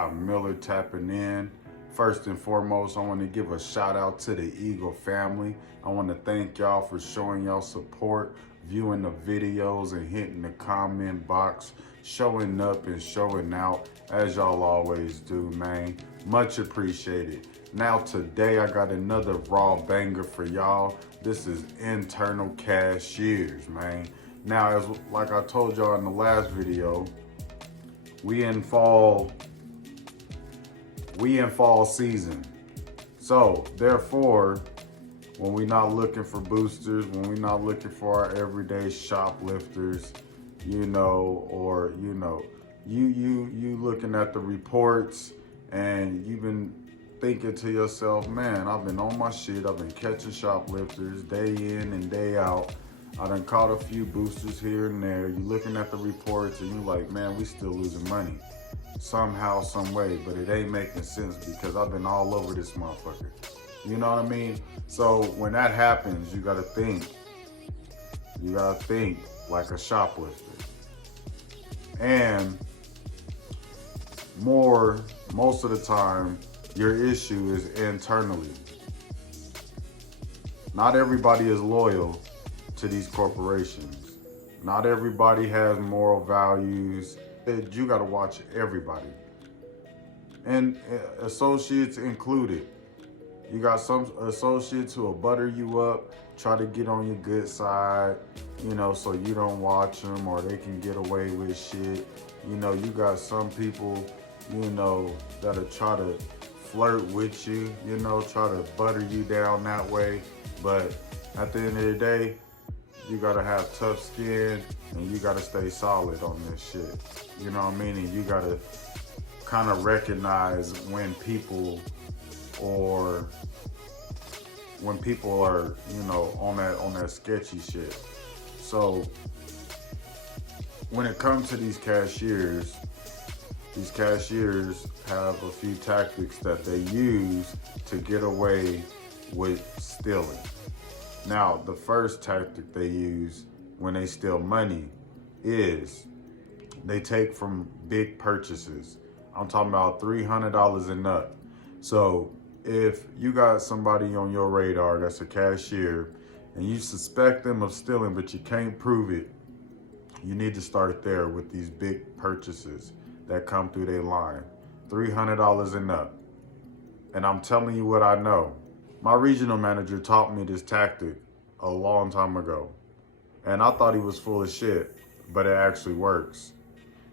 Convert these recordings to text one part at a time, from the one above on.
Todd Miller tapping in. First and foremost, I want to give a shout out to the Eagle family. I want to thank y'all for showing y'all support, viewing the videos and hitting the comment box, showing up and showing out as y'all always do, man. Much appreciated. Now today I got another raw banger for y'all. This is internal cashiers, man. Now, as like I told y'all in the last video, we in fall season. So therefore, when we're not looking for boosters, when we're not looking for our everyday shoplifters, you looking at the reports and you've been thinking to yourself, man, I've been on my shit, I've been catching shoplifters day in and day out. I done caught a few boosters here and there. You looking at the reports and you like, man, we still losing money somehow, some way, but it ain't making sense because I've been all over this motherfucker. You know what I mean? So when that happens, you gotta think. You gotta think like a shoplifter. And most of the time, your issue is internally. Not everybody is loyal to these corporations. Not everybody has moral values. You gotta watch everybody. And associates included. You got some associates who will butter you up, try to get on your good side, so you don't watch them or they can get away with shit. You got some people, that'll try to flirt with you, try to butter you down that way. But at the end of the day, you gotta have tough skin and you gotta stay solid on this shit. You know what I mean? And you gotta kind of recognize when people are, on that sketchy shit. So when it comes to these cashiers have a few tactics that they use to get away with stealing. Now, the first tactic they use when they steal money is they take from big purchases. I'm talking about $300 and up. So if you got somebody on your radar that's a cashier and you suspect them of stealing, but you can't prove it, you need to start there with these big purchases that come through their line. $300 and up. And I'm telling you what I know. My regional manager taught me this tactic a long time ago. And I thought he was full of shit, but it actually works.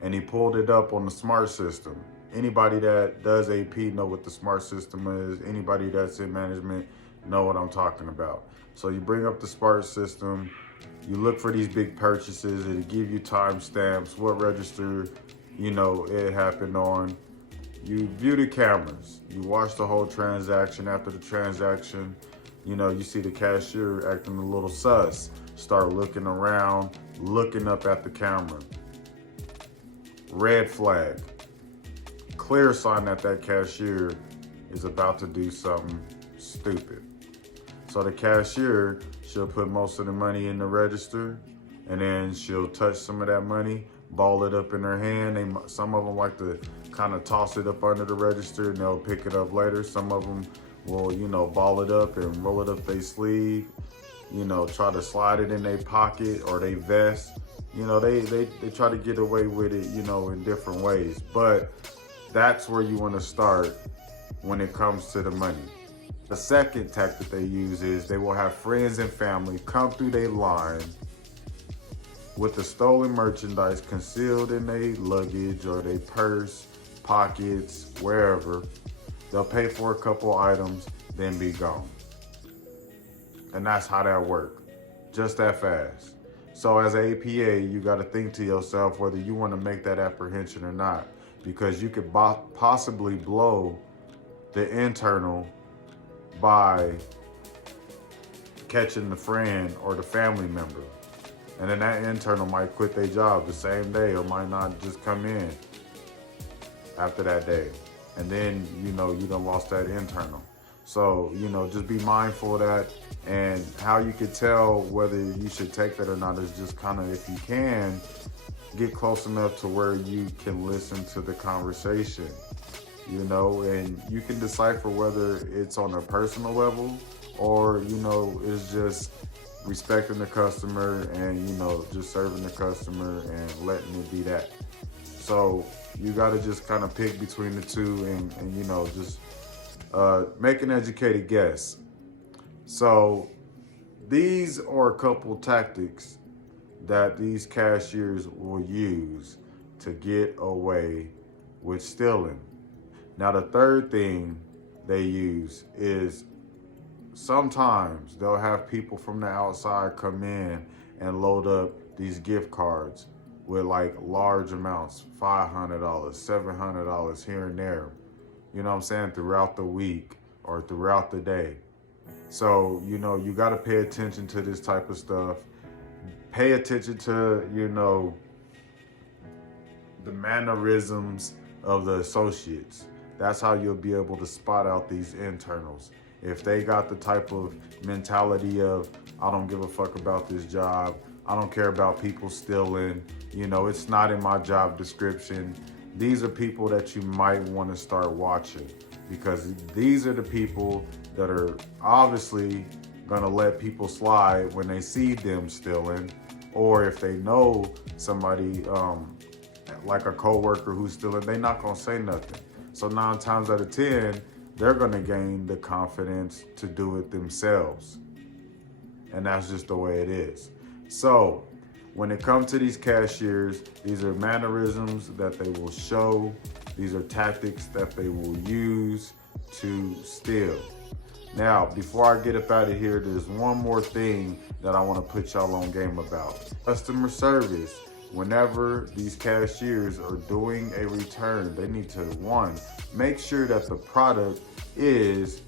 And he pulled it up on the SMART system. Anybody that does AP know what the SMART system is. Anybody that's in management know what I'm talking about. So you bring up the SMART system, you look for these big purchases, it'll give you timestamps, what register, it happened on. You view the cameras, you watch the whole transaction. After the transaction, you see the cashier acting a little sus. Start looking around, looking up at the camera. Red flag. Clear sign that cashier is about to do something stupid. So the cashier, she'll put most of the money in the register and then she'll touch some of that money, ball it up in her hand. Some of them like to kind of toss it up under the register and they'll pick it up later. Some of them will, ball it up and roll it up their sleeve, try to slide it in their pocket or their vest. They try to get away with it, in different ways. But that's where you want to start when it comes to the money. The second tactic they use is they will have friends and family come through their line with the stolen merchandise concealed in their luggage or their purse, pockets, wherever. They'll pay for a couple items, then be gone. And that's how that works, just that fast. So as an APA, you got to think to yourself whether you want to make that apprehension or not, because you could possibly blow the internal by catching the friend or the family member. And then that internal might quit their job the same day or might not just come in after that day. And then, you done lost that internal. So, just be mindful of that. And how you could tell whether you should take that or not is just kind of, if you can, get close enough to where you can listen to the conversation. and you can decipher whether it's on a personal level or, it's just respecting the customer and, just serving the customer and letting it be that. So you got to just kind of pick between the two and just make an educated guess. So these are a couple tactics that these cashiers will use to get away with stealing. Now, the third thing they use is sometimes they'll have people from the outside come in and load up these gift cards with like large amounts, $500, $700 here and there, throughout the week or throughout the day. So, you got to pay attention to this type of stuff. Pay attention to, the mannerisms of the associates. That's how you'll be able to spot out these internals. If they got the type of mentality of, I don't give a fuck about this job, I don't care about people stealing, it's not in my job description. These are people that you might want to start watching, because these are the people that are obviously gonna let people slide when they see them stealing, or if they know somebody like a coworker who's stealing, they're not gonna say nothing. So 9 times out of 10, they're gonna gain the confidence to do it themselves. And that's just the way it is. So when it comes to these cashiers, these are mannerisms that they will show. These are tactics that they will use to steal. Now, before I get up out of here, there's one more thing that I want to put y'all on game about. Customer service. Whenever these cashiers are doing a return, they need to, one, make sure that the product is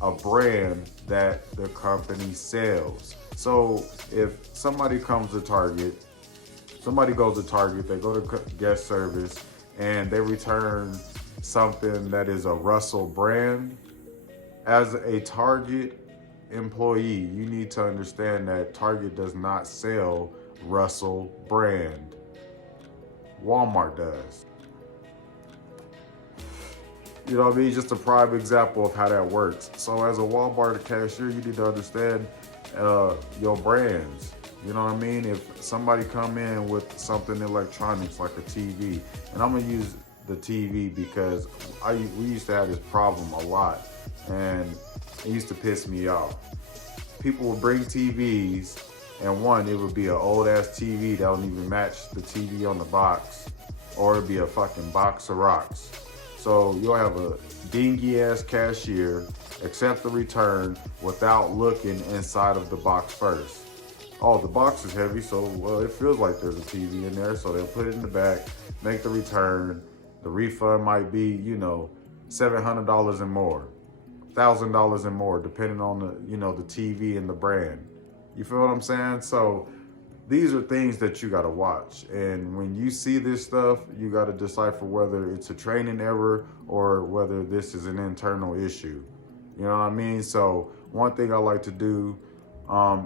a brand that the company sells. So if somebody comes to Target, somebody goes to Target, they go to guest service, and they return something that is a Russell brand, as a Target employee, you need to understand that Target does not sell Russell brand. Walmart does. You know what I mean? Just a prime example of how that works. So as a Walmart cashier, you need to understand your brands. You know what I mean? If somebody come in with something electronics like a TV, and I'm gonna use the TV because we used to have this problem a lot, and it used to piss me off. People would bring TVs, and one, it would be an old ass TV that don't even match the TV on the box, or it'd be a fucking box of rocks. So you'll have a dingy ass cashier accept the return without looking inside of the box first. Oh, the box is heavy, so well, it feels like there's a TV in there, so they'll put it in the back, make the return. The refund might be, $700 and more, $1,000 and more, depending on the TV and the brand. You feel what I'm saying? So these are things that you got to watch. And when you see this stuff, you got to decipher whether it's a training error or whether this is an internal issue. You know what I mean? So one thing I like to do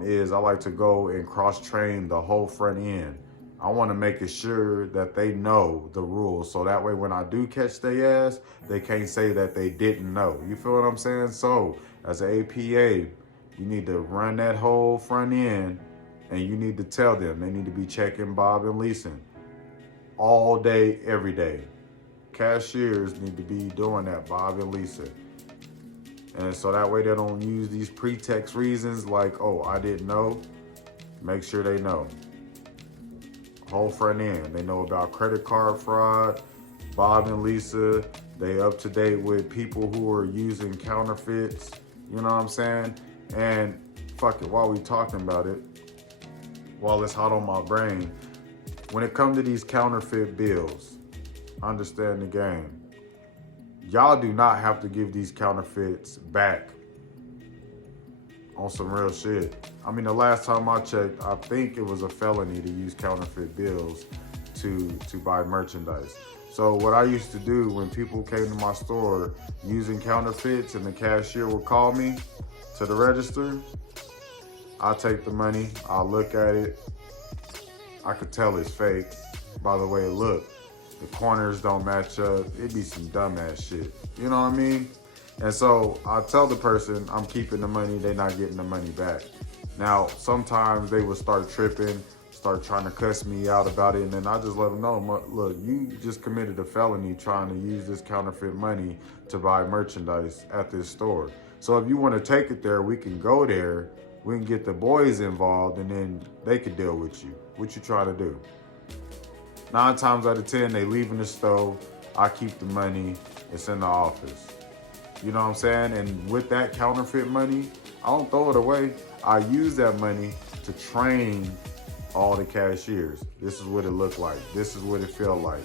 is I like to go and cross-train the whole front end. I want to make it sure that they know the rules, so that way when I do catch their ass, they can't say that they didn't know. You feel what I'm saying? So as an APA, you need to run that whole front end, and you need to tell them they need to be checking Bob and leasing all day, every day. Cashiers need to be doing that, Bob and Lisa. And so that way they don't use these pretext reasons like, oh, I didn't know. Make sure they know. Whole front end. They know about credit card fraud, Bob and Lisa. They up to date with people who are using counterfeits. You know what I'm saying? And fuck it, while we talking about it, while it's hot on my brain, when it comes to these counterfeit bills, understand the game. Y'all do not have to give these counterfeits back on some real shit. I mean, the last time I checked, I think it was a felony to use counterfeit bills to buy merchandise. So what I used to do when people came to my store using counterfeits and the cashier would call me to the register, I take the money, I look at it, I could tell it's fake by the way it looked. the corners don't match up. It'd be some dumbass shit. You know what I mean? And so I tell the person I'm keeping the money, they're not getting the money back. Now, sometimes they would start tripping, start trying to cuss me out about it, and then I just let them know, look, you just committed a felony trying to use this counterfeit money to buy merchandise at this store. So if you want to take it there, we can go there, we can get the boys involved, and then they could deal with you. What you try to do? 9 times out of 10, they leave in the stove. I keep the money. It's in the office. You know what I'm saying? And with that counterfeit money, I don't throw it away. I use that money to train all the cashiers. This is what it look like. This is what it feel like.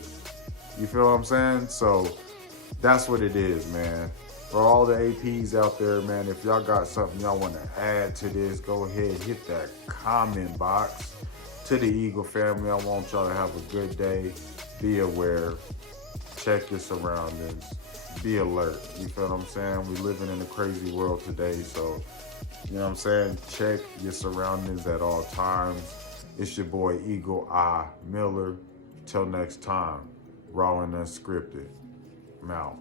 You feel what I'm saying? So that's what it is, man. For all the APs out there, man, if y'all got something y'all want to add to this, go ahead, hit that comment box. To the Eagle family, I want y'all to have a good day. Be aware. Check your surroundings. Be alert. You feel what I'm saying? We're living in a crazy world today, so you know what I'm saying? Check your surroundings at all times. It's your boy Eagle Eye Miller. Till next time, raw and unscripted. I'm out.